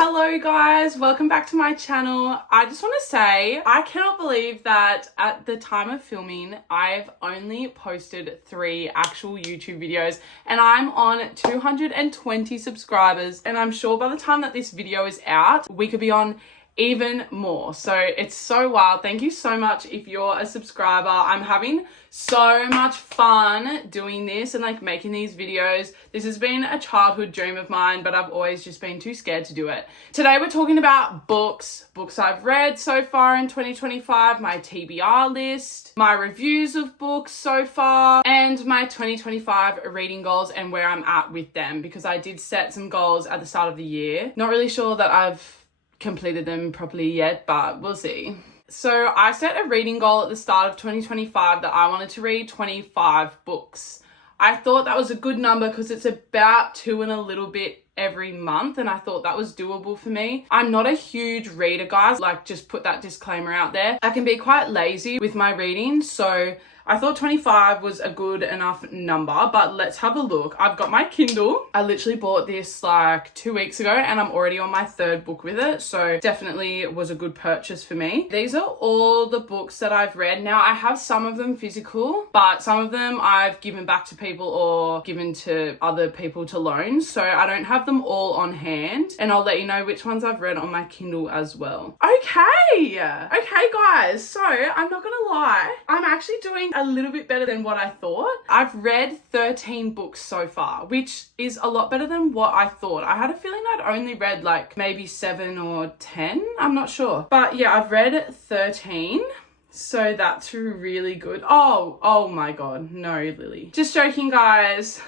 Hello guys, welcome back to my channel. I just want to say I cannot believe that at the time of filming I've only posted 3 actual YouTube videos and I'm on 220 subscribers, and I'm sure by the time that this video is out we could be on even more. So it's so wild. Thank you so much if you're a subscriber. I'm having so much fun doing this and like making these videos. This has been a childhood dream of mine, but I've always just been too scared to do it. Today we're talking about books I've read so far in 2025, my TBR list, my reviews of books so far, and my 2025 reading goals and where I'm at with them, because I did set some goals at the start of the year. Not really sure that I've completed them properly yet, but we'll see. So I set a reading goal at the start of 2025 that I wanted to read 25 books. I thought that was a good number because it's about 2 and a little bit every month, and I thought that was doable for me. I'm not a huge reader, guys, like just put that disclaimer out there. I can be quite lazy with my reading, so I thought 25 was a good enough number, but let's have a look. I've got my Kindle. I literally bought this like 2 weeks ago and I'm already on my 3rd book with it. So definitely was a good purchase for me. These are all the books that I've read. Now I have some of them physical, but some of them I've given back to people or given to other people to loan. So I don't have them all on hand, and I'll let you know which ones I've read on my Kindle as well. Okay, guys. So I'm not gonna lie, I'm actually doing a little bit better than what I thought. I've read 13 books so far, which is a lot better than what I thought. I had a feeling I'd only read like maybe 7 or 10. I'm not sure. But yeah, I've read 13. So that's really good. Oh my God. No, Lily. Just joking, guys.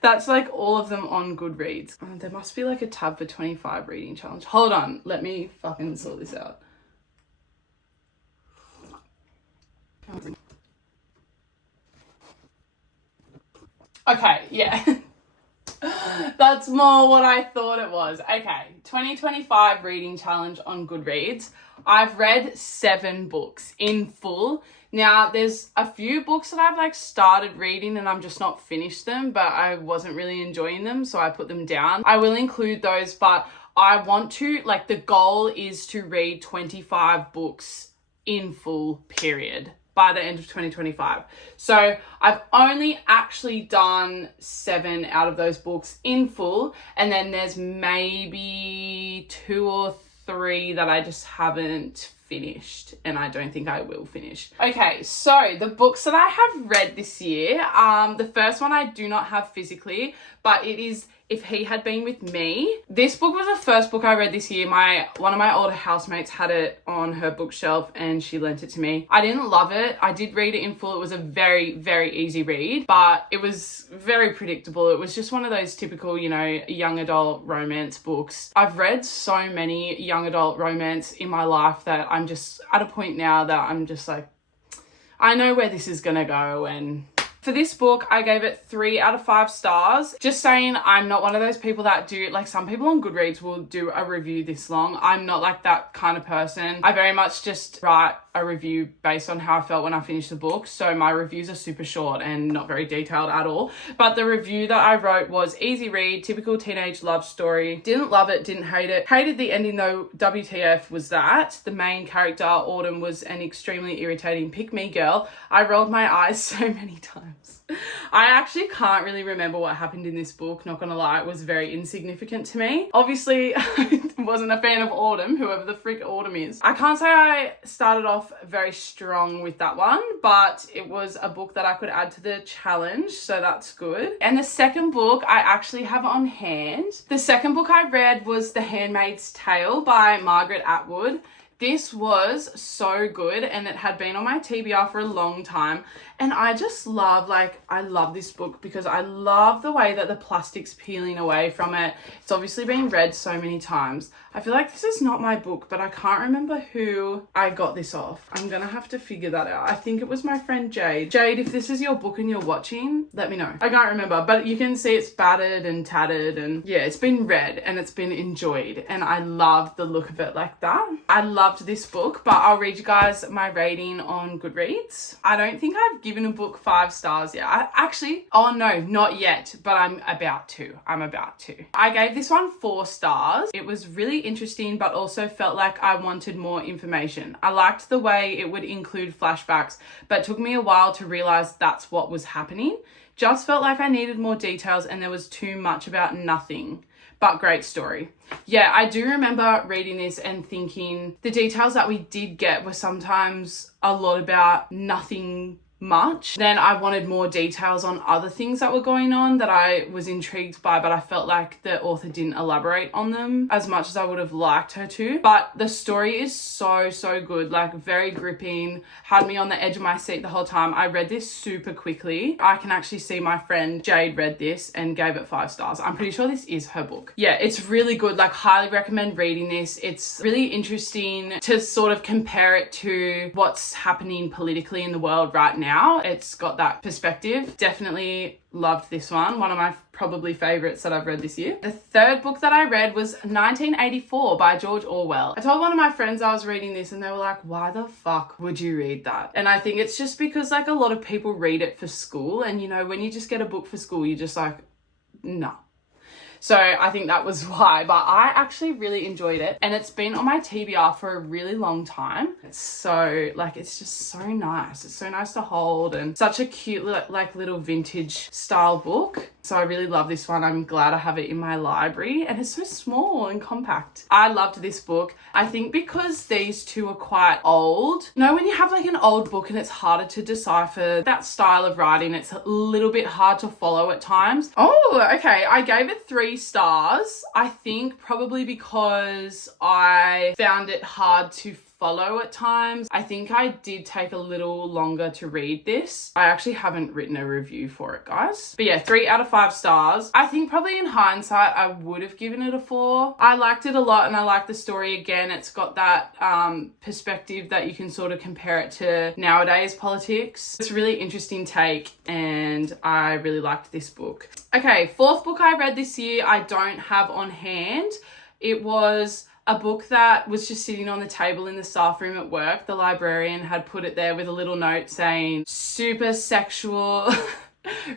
That's like all of them on Goodreads. Oh, there must be like a tab for 25 reading challenge. Hold on. Let me fucking sort this out. Okay, yeah. That's more what I thought it was. Okay, 2025 reading challenge on Goodreads. I've read 7 books in full. Now, there's a few books that I've like started reading and I'm just not finished them, but I wasn't really enjoying them, so I put them down. I will include those, but I want to, like, the goal is to read 25 books in full, period, by the end of 2025. So I've only actually done 7 out of those books in full, and then there's maybe 2 or 3 that I just haven't finished, and I don't think I will finish. Okay, so the books that I have read this year, the first one I do not have physically, but it is If He Had Been With Me. This book was the first book I read this year. One of my older housemates had it on her bookshelf and she lent it to me. I didn't love it. I did read it in full. It was a very, very easy read, but it was very predictable. It was just one of those typical, you know, young adult romance books. I've read so many young adult romance in my life that I'm just at a point now that I'm just like, I know where this is gonna go. And for this book, I gave it 3 out of 5 stars. Just saying, I'm not one of those people that do, like some people on Goodreads will do a review this long. I'm not like that kind of person. I very much just write a review based on how I felt when I finished the book. So my reviews are super short and not very detailed at all. But the review that I wrote was easy read, typical teenage love story. Didn't love it, didn't hate it. Hated the ending though, WTF was that. The main character, Autumn, was an extremely irritating pick-me girl. I rolled my eyes so many times. I actually can't really remember what happened in this book, not gonna lie. It was very insignificant to me. Obviously, I wasn't a fan of Autumn, whoever the frick Autumn is. I can't say I started off very strong with that one, but it was a book that I could add to the challenge, so that's good. And the second book I actually have on hand. The second book I read was The Handmaid's Tale by Margaret Atwood. This was so good and it had been on my TBR for a long time. And I just love, I love this book because I love the way that the plastic's peeling away from it. It's obviously been read so many times. I feel like this is not my book, but I can't remember who I got this off. I'm gonna have to figure that out. I think it was my friend Jade. Jade, if this is your book and you're watching, let me know. I can't remember, but you can see it's battered and tattered, and yeah, it's been read and it's been enjoyed. And I love the look of it like that. I loved this book, but I'll read you guys my rating on Goodreads. I don't think I've given given a book 5 stars yet. Oh no, not yet, but I'm about to. I gave this one 4 stars. It was really interesting, but also felt like I wanted more information. I liked the way it would include flashbacks, but it took me a while to realize that's what was happening. Just felt like I needed more details and there was too much about nothing. But great story. Yeah, I do remember reading this and thinking the details that we did get were sometimes a lot about nothing much. Then I wanted more details on other things that were going on that I was intrigued by, but I felt like the author didn't elaborate on them as much as I would have liked her to. But the story is so good, like very gripping, had me on the edge of my seat the whole time. I read this super quickly. I can actually see my friend Jade read this and gave it 5 stars. I'm pretty sure this is her book. Yeah, it's really good, like highly recommend reading this. It's really interesting to sort of compare it to what's happening politically in the world right now. It's got that perspective. Definitely loved this one. One of my probably favorites that I've read this year. The third book that I read was 1984 by George Orwell. I told one of my friends I was reading this and they were like, why the fuck would you read that? And I think it's just because like a lot of people read it for school, and you know, when you just get a book for school, you're just like, no. So I think that was why, but I actually really enjoyed it, and it's been on my TBR for a really long time. It's so, like, it's just so nice. It's so nice to hold, and such a cute like little vintage style book. So I really love this one. I'm glad I have it in my library, and it's so small and compact. I loved this book. I think because these two are quite old. You know, when you have like an old book and it's harder to decipher that style of writing, it's a little bit hard to follow at times. Oh, okay. I gave it 3 stars. I think probably because I found it hard to follow at times. I think I did take a little longer to read this. I actually haven't written a review for it, guys. But yeah, 3 out of 5 stars. I think probably in hindsight, I would have given it a 4. I liked it a lot and I like the story. Again, it's got that perspective that you can sort of compare it to nowadays politics. It's a really interesting take and I really liked this book. Okay, 4th book I read this year, I don't have on hand. It was a book that was just sitting on the table in the staff room at work. The librarian had put it there with a little note saying super sexual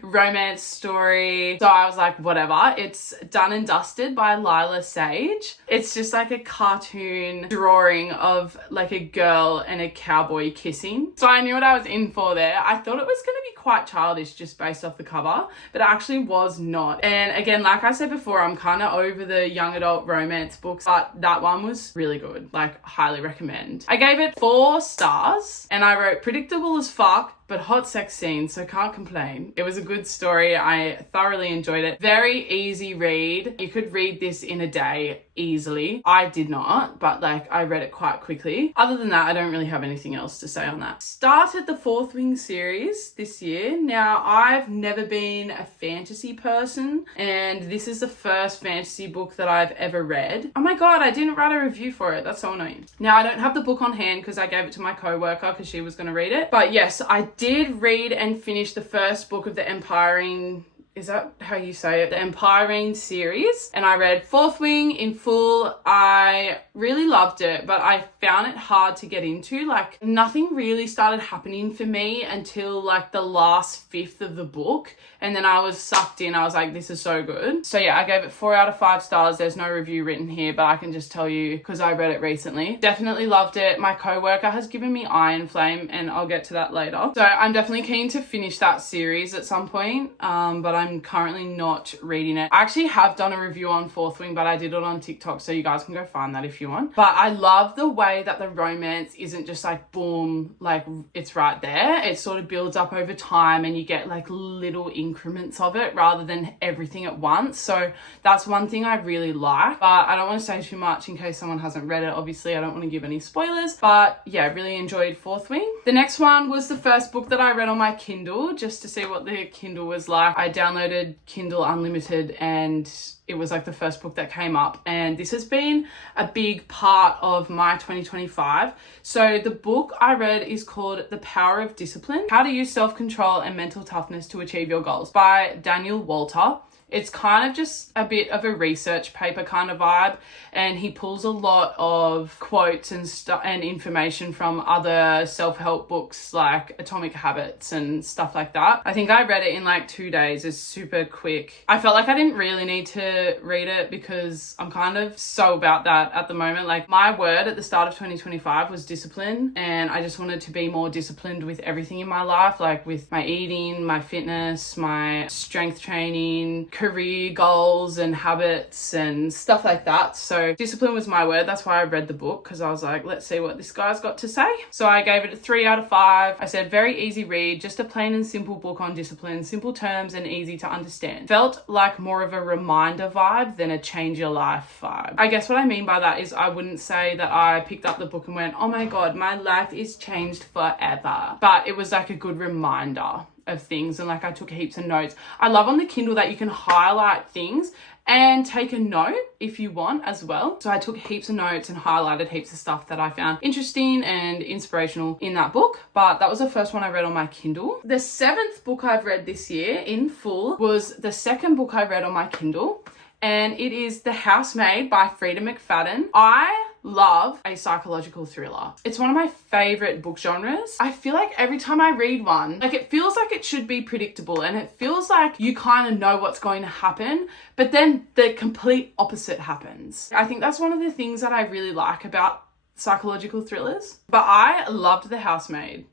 romance story. So I was like, whatever. It's Done and Dusted by Lila Sage. It's just like a cartoon drawing of like a girl and a cowboy kissing. So I knew what I was in for there. I thought it was going to be quite childish just based off the cover, but it actually was not. And again, like I said before, I'm kind of over the young adult romance books, but that one was really good. Like, highly recommend. I gave it 4 stars and I wrote predictable as fuck, but hot sex scenes, so can't complain. It was a good story. I thoroughly enjoyed it. Very easy read. You could read this in a day easily. I did not, but like I read it quite quickly. Other than that, I don't really have anything else to say on that. Started the Fourth Wing series this year. Now, I've never been a fantasy person, and this is the first fantasy book that I've ever read. Oh my God, I didn't write a review for it. That's so annoying. Now, I don't have the book on hand because I gave it to my co-worker because she was going to read it. But yes, I did read and finish the first book of the Empiring, is that how you say it? The Empiring series. And I read Fourth Wing in full. I really loved it, but I found it hard to get into. Like, nothing really started happening for me until like the last 5th of the book. And then I was sucked in. I was like, this is so good. So yeah, I gave it 4 out of 5 stars. There's no review written here, but I can just tell you because I read it recently. Definitely loved it. My co-worker has given me Iron Flame, and I'll get to that later. So I'm definitely keen to finish that series at some point, but I'm currently not reading it. I actually have done a review on Fourth Wing, but I did it on TikTok, so you guys can go find that if you want. But I love the way that the romance isn't just like boom, like it's right there. It sort of builds up over time and you get like little increments of it rather than everything at once. So that's one thing I really like, but I don't want to say too much in case someone hasn't read it. Obviously, I don't want to give any spoilers, but yeah, really enjoyed Fourth Wing. The next one was the first book that I read on my Kindle just to see what the Kindle was like. I downloaded Kindle Unlimited and it was like the first book that came up, and this has been a big part of my 2025. So the book I read is called The Power of Discipline: How to Use Self-Control and Mental Toughness to Achieve Your Goals by Daniel Walter. It's kind of just a bit of a research paper kind of vibe, and he pulls a lot of quotes and information from other self-help books like Atomic Habits and stuff like that. I think I read it in like 2 days. It's super quick. I felt like I didn't really need to read it because I'm kind of so about that at the moment. Like, my word at the start of 2025 was discipline, and I just wanted to be more disciplined with everything in my life, like with my eating, my fitness, my strength training, career goals and habits and stuff like that. So discipline was my word. That's why I read the book, because I was like, let's see what this guy's got to say. So I gave it a 3 out of 5. I said, very easy read, just a plain and simple book on discipline, simple terms and easy to understand. Felt like more of a reminder vibe than a change your life vibe. I guess what I mean by that is I wouldn't say that I picked up the book and went, oh my God, my life is changed forever. But it was like a good reminder of things, and like I took heaps of notes. I love on the Kindle that you can highlight things and take a note if you want as well. So I took heaps of notes and highlighted heaps of stuff that I found interesting and inspirational in that book. But that was the first one I read on my Kindle. The 7th book I've read this year in full was the second book I read on my Kindle, and it is The Housemaid by Freida McFadden. I love a psychological thriller. It's one of my favorite book genres. I feel like every time I read one, like, it feels like it should be predictable, and it feels like you kind of know what's going to happen, but then the complete opposite happens. I think that's one of the things that I really like about psychological thrillers. But I loved The Housemaid.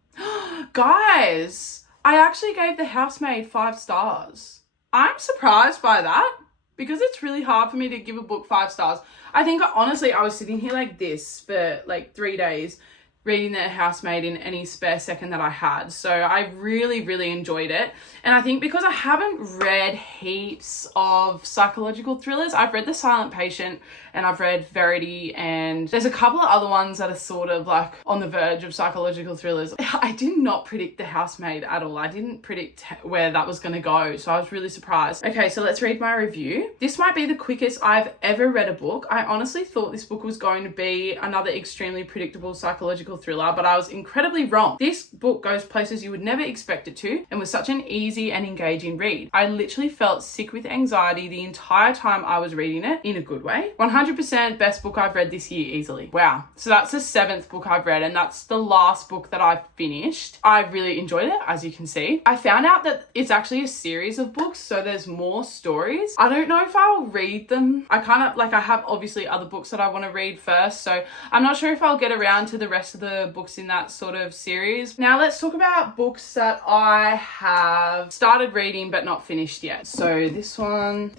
Guys, I actually gave The Housemaid 5 stars. I'm surprised by that, because it's really hard for me to give a book 5 stars. I think honestly, I was sitting here like this for like 3 days reading The Housemaid in any spare second that I had. So I really, really enjoyed it. And I think because I haven't read heaps of psychological thrillers, I've read The Silent Patient and I've read Verity, and there's a couple of other ones that are sort of like on the verge of psychological thrillers. I did not predict The Housemaid at all. I didn't predict where that was going to go. So I was really surprised. Okay, so let's read my review. This might be the quickest I've ever read a book. I honestly thought this book was going to be another extremely predictable psychological thriller, but I was incredibly wrong. This book goes places you would never expect it to, and was such an easy and engaging read. I literally felt sick with anxiety the entire time I was reading it, in a good way. 100% best book I've read this year, easily. Wow. So that's the 7th book I've read, and that's the last book that I've finished. I really enjoyed it, as you can see. I found out that it's actually a series of books, so there's more stories. I don't know if I'll read them. I have obviously other books that I want to read first, so I'm not sure if I'll get around to the rest of the books in that sort of series. Now let's talk about books that I have started reading but not finished yet. So this one,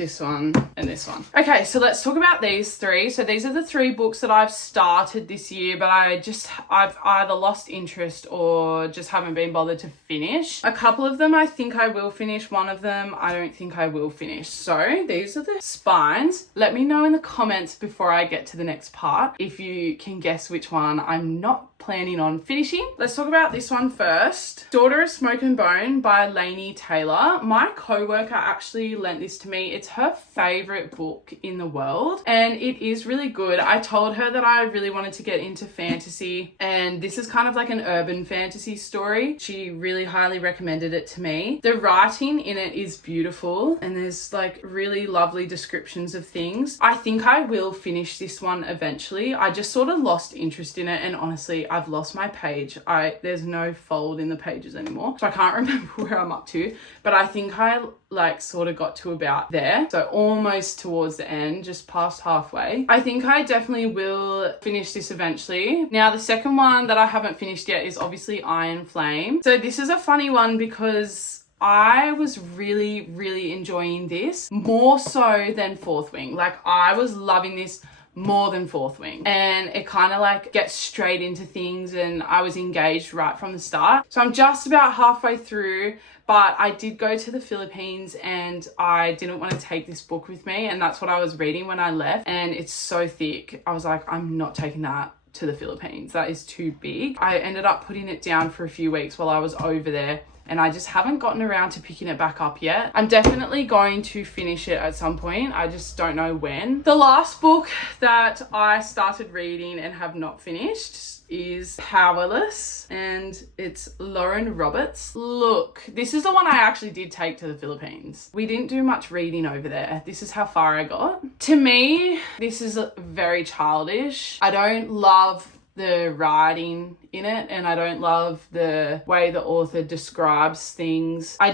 and this one. Okay, so let's talk about these 3. So these are the 3 books that I've started this year, but I've either lost interest or just haven't been bothered to finish. A couple of them I think I will finish. One of them I don't think I will finish. So these are the spines. Let me know in the comments before I get to the next part if you can guess which one I'm not planning on finishing. Let's talk about this one first. Daughter of Smoke and Bone by Laini Taylor. My co-worker actually lent this to me. It's her favorite book in the world, and it is really good. I told her that I really wanted to get into fantasy, and this is kind of like an urban fantasy story. She really highly recommended it to me. The writing in it is beautiful, and there's like really lovely descriptions of things. I think I will finish this one eventually. I just sort of lost interest in it, and honestly, I've lost my page. There's no fold in the pages anymore, so I can't remember where I'm up to, but I think I like sort of got to about there, so almost towards the end, just past halfway. I think I definitely will finish this eventually. Now the second one that I haven't finished yet is obviously Iron Flame. So this is a funny one because I was really, really enjoying this more so than Fourth Wing. Like, I was loving this more than Fourth Wing, and it kind of like gets straight into things, and I was engaged right from the start. So I'm just about halfway through, but I did go to the Philippines and I didn't want to take this book with me, and that's what I was reading when I left, and it's so thick. I was like, I'm not taking that to the Philippines. That is too big. I ended up putting it down for a few weeks while I was over there and I just haven't gotten around to picking it back up yet. I'm definitely going to finish it at some point. I just don't know when. The last book that I started reading and have not finished is Powerless, and it's Lauren Roberts. Look, this is the one I actually did take to the Philippines. We didn't do much reading over there. This is how far I got. To me, this is very childish. I don't love the writing in it, and I don't love the way the author describes things. I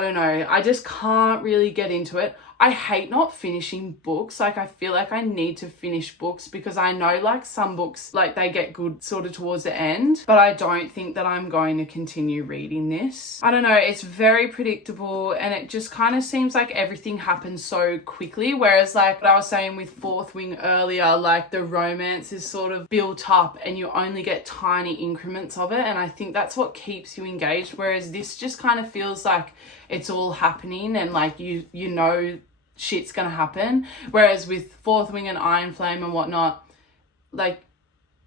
don't know. I just can't really get into it. I hate not finishing books. Like, I feel like I need to finish books because I know, like, some books, like, they get good sort of towards the end, but I don't think that I'm going to continue reading this. I don't know. It's very predictable, and it just kind of seems like everything happens so quickly. Whereas, like what I was saying with Fourth Wing earlier, like, the romance is sort of built up and you only get tiny increments of it. And I think that's what keeps you engaged. Whereas this just kind of feels like it's all happening and, like, you know shit's gonna happen. Whereas with Fourth Wing and Iron Flame and whatnot, like,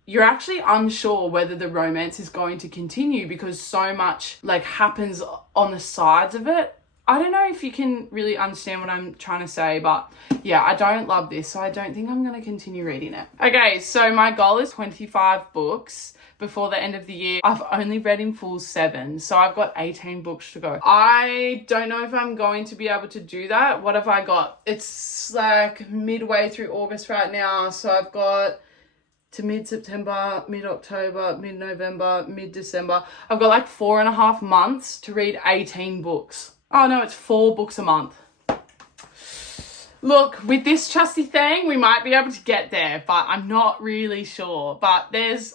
you're actually unsure whether the romance is going to continue because so much, like, happens on the sides of it. I don't know if you can really understand what I'm trying to say, but yeah, I don't love this, so I don't think I'm going to continue reading it. Okay, so my goal is 25 books before the end of the year. I've only read in full 7, so I've got 18 books to go. I don't know if I'm going to be able to do that. What have I got? It's like midway through August right now, so I've got to mid-September, mid-October, mid-November, mid-December. I've got like 4.5 months to read 18 books. Oh no, it's 4 books a month. Look, with this trusty thing, we might be able to get there, but I'm not really sure. But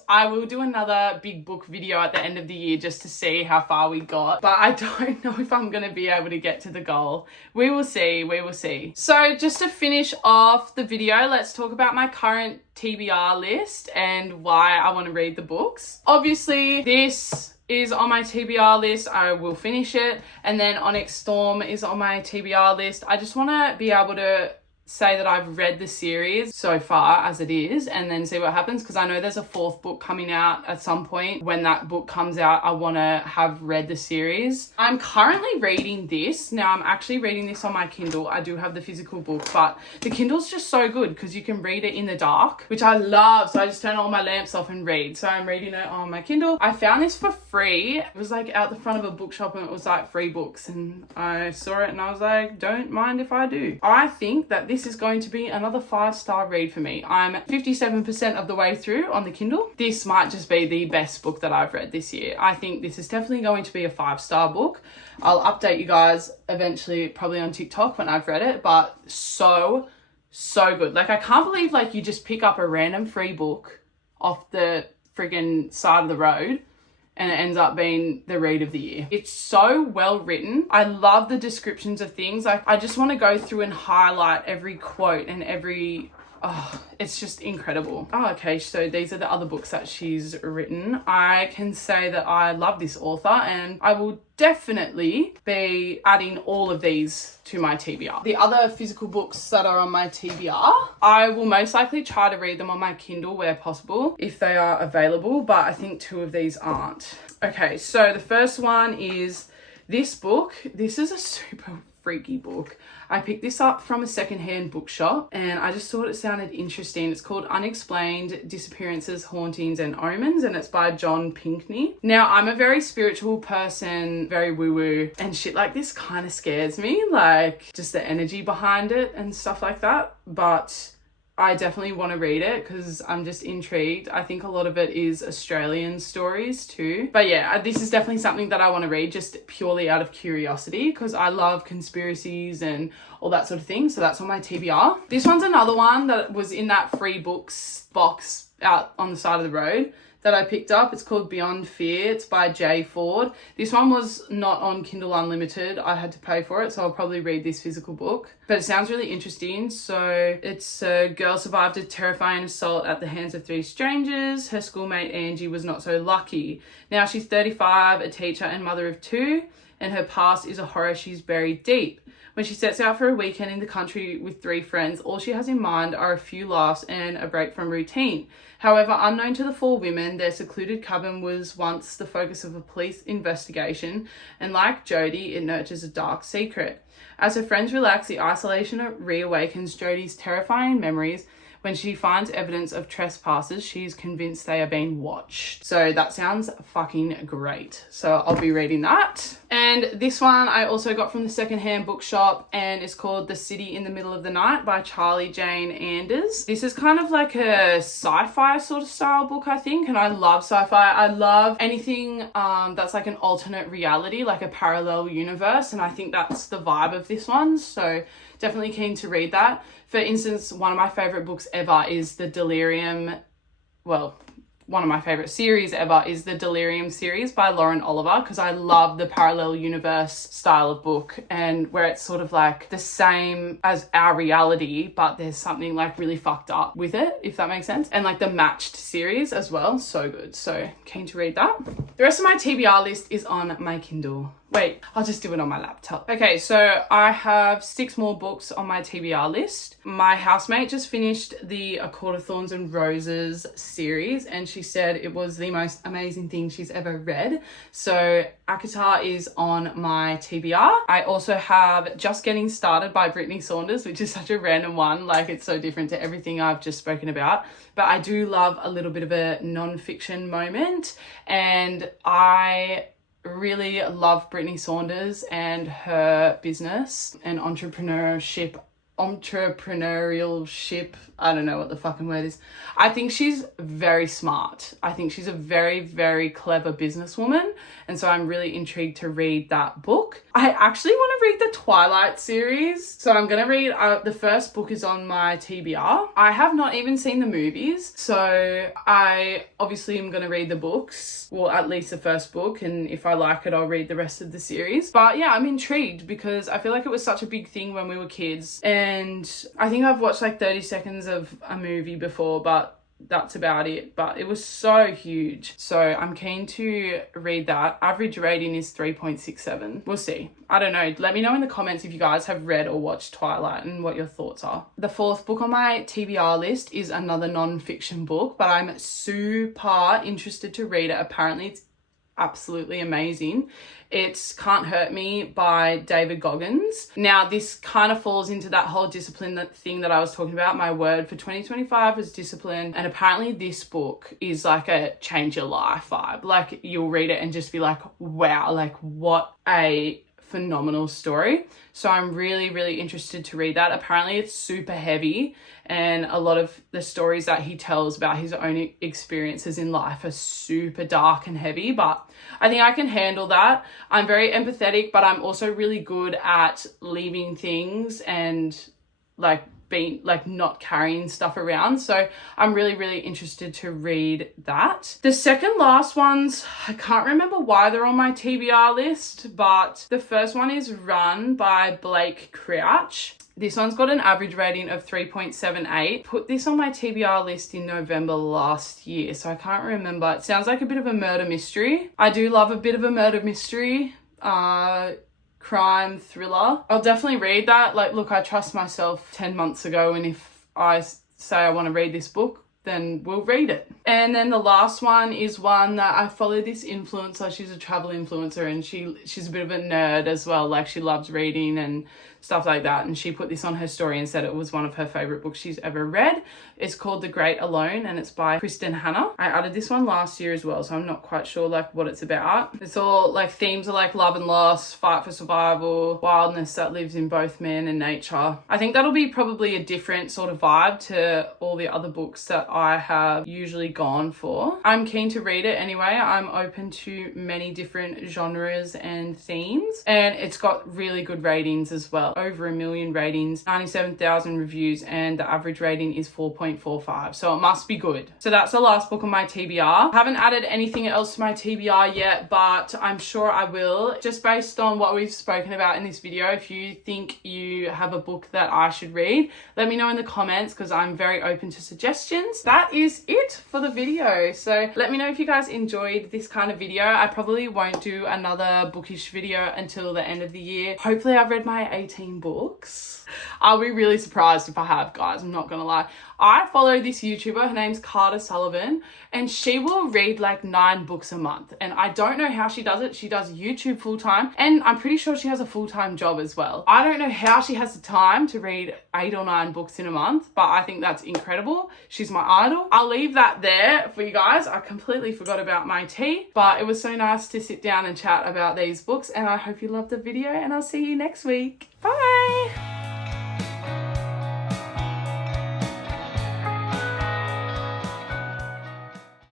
I will do another big book video at the end of the year just to see how far we got. But I don't know if I'm going to be able to get to the goal. We will see, we will see. So just to finish off the video, let's talk about my current TBR list and why I want to read the books. Obviously, this is on my TBR list. I will finish it. And then Onyx Storm is on my TBR list. I just want to be able to say that I've read the series so far as it is and then see what happens, because I know there's a 4th book coming out at some point. When that book comes out, I want to have read the series. I'm currently reading this. Now, I'm actually reading this on my Kindle. I do have the physical book, but the Kindle's just so good because you can read it in the dark, which I love. So I just turn all my lamps off and read. So I'm reading it on my Kindle. I found this for free. It was like out the front of a bookshop and it was like free books, and I saw it and I was like, don't mind if I do. I think that this is going to be another 5-star read for me. I'm 57% of the way through on the Kindle. This might just be the best book that I've read this year. I think this is definitely going to be a 5-star book. I'll update you guys eventually, probably on TikTok when I've read it, but so good. Like, I can't believe, like, you just pick up a random free book off the friggin' side of the road and it ends up being the read of the year. It's so well written. I love the descriptions of things. Like, I just want to go through and highlight every quote and every... Oh, it's just incredible. Oh, okay, so these are the other books that she's written. I can say that I love this author and I will definitely be adding all of these to my TBR. The other physical books that are on my TBR, I will most likely try to read them on my Kindle where possible, if they are available, but I think 2 of these aren't. Okay, so the first one is this book. This is a super freaky book. I picked this up from a secondhand bookshop and I just thought it sounded interesting. It's called Unexplained Disappearances, Hauntings and Omens, and it's by John Pinkney. Now, I'm a very spiritual person, very woo-woo, and shit like this kind of scares me, like just the energy behind it and stuff like that. But I definitely want to read it because I'm just intrigued. I think a lot of it is Australian stories too. But yeah, this is definitely something that I want to read just purely out of curiosity because I love conspiracies and all that sort of thing. So that's on my TBR. This one's another one that was in that free books box out on the side of the road that I picked up. It's called Beyond Fear. It's by Jay Ford. This one was not on Kindle Unlimited. I had to pay for it, so I'll probably read this physical book. But it sounds really interesting. So it's a girl survived a terrifying assault at the hands of 3 strangers. Her schoolmate Angie was not so lucky. Now she's 35, a teacher and mother of 2, and her past is a horror she's buried deep. When she sets out for a weekend in the country with 3 friends, all she has in mind are a few laughs and a break from routine. However, unknown to the 4 women, their secluded cabin was once the focus of a police investigation, and like Jodie, it nurtures a dark secret. As her friends relax, the isolation reawakens Jodie's terrifying memories. When she finds evidence of trespassers, she's convinced they are being watched. So that sounds fucking great. So I'll be reading that. And this one I also got from the secondhand bookshop, and it's called The City in the Middle of the Night by Charlie Jane Anders. This is kind of like a sci-fi sort of style book, I think, and I love sci-fi. I love anything that's like an alternate reality, like a parallel universe, and I think that's the vibe of this one. So definitely keen to read that. For instance, one of my favorite books ever is the Delirium, well, one of my favorite series ever is the Delirium series by Lauren Oliver, because I love the parallel universe style of book, and where it's sort of like the same as our reality, but there's something like really fucked up with it, if that makes sense. And like the Matched series as well, so good. So keen to read that. The rest of my TBR list is on my Kindle. Wait, I'll just do it on my laptop. Okay, so I have 6 more books on my TBR list. My housemate just finished the A Court of Thorns and Roses series, and she said it was the most amazing thing she's ever read. So ACOTAR is on my TBR. I also have Just Getting Started by Brittany Saunders, which is such a random one. Like, it's so different to everything I've just spoken about. But I do love a little bit of a non-fiction moment, and I really love Brittany Saunders and her business and entrepreneurship. I don't know what the fucking word is. I think she's very smart. I think she's a very, very clever businesswoman. And so I'm really intrigued to read that book. I actually want to read the Twilight series. So I'm going to read, the first book is on my TBR. I have not even seen the movies. So I obviously am going to read the books, well, at least the first book. And if I like it, I'll read the rest of the series. But yeah, I'm intrigued because I feel like it was such a big thing when we were kids. And I think I've watched like 30 seconds of a movie before, but that's about it. But it was so huge. So I'm keen to read that. Average rating is 3.67. We'll see. I don't know. Let me know in the comments if you guys have read or watched Twilight and what your thoughts are. The 4th book on my TBR list is another non-fiction book, but I'm super interested to read it. Apparently it's absolutely amazing. It's Can't Hurt Me by David Goggins. Now, this kind of falls into that whole discipline thing that I was talking about. My word for 2025 was discipline. And apparently this book is like a change your life vibe. Like, you'll read it and just be like, wow, like what a phenomenal story. So I'm really, really interested to read that. Apparently it's super heavy, and a lot of the stories that he tells about his own experiences in life are super dark and heavy, but I think I can handle that. I'm very empathetic, but I'm also really good at leaving things and like being like not carrying stuff around. So I'm really, really interested to read that. The second last ones, I can't remember why they're on my TBR list, but the first one is Run by Blake Crouch. This one's got an average rating of 3.78. Put this on my TBR list in November last year, so I can't remember. It sounds like a bit of a murder mystery. I do love a bit of a murder mystery. Crime thriller. I'll definitely read that. Like, look, I trust myself 10 months ago, and if I say I want to read this book, then we'll read it. And then the last one is one that I follow this influencer. She's a travel influencer, and she's a bit of a nerd as well. Like, she loves reading and stuff like that. And she put this on her story and said it was one of her favorite books she's ever read. It's called The Great Alone, and it's by Kristen Hanna. I added this one last year as well, so I'm not quite sure like what it's about. It's all like themes are like love and loss, fight for survival, wildness that lives in both man and nature. I think that'll be probably a different sort of vibe to all the other books that I have usually gone for. I'm keen to read it anyway. I'm open to many different genres and themes, and it's got really good ratings as well. Over 1 million ratings, 97,000 reviews, and the average rating is 4.45, so it must be good. So that's the last book on my TBR. I haven't added anything else to my TBR yet, but I'm sure I will, just based on what we've spoken about in this video. If you think you have a book that I should read, let me know in the comments, because I'm very open to suggestions. That is it for the video. So let me know if you guys enjoyed this kind of video. I probably won't do another bookish video until the end of the year. Hopefully I've read my 18 18 books. I'll be really surprised if I have, guys. I'm not gonna lie. I follow this YouTuber, her name's Carter Sullivan, and she will read like 9 books a month. And I don't know how she does it. She does YouTube full time, and I'm pretty sure she has a full-time job as well. I don't know how she has the time to read 8 or 9 books in a month, but I think that's incredible. She's my idol. I'll leave that there for you guys. I completely forgot about my tea, but it was so nice to sit down and chat about these books, and I hope you loved the video, and I'll see you next week. Bye.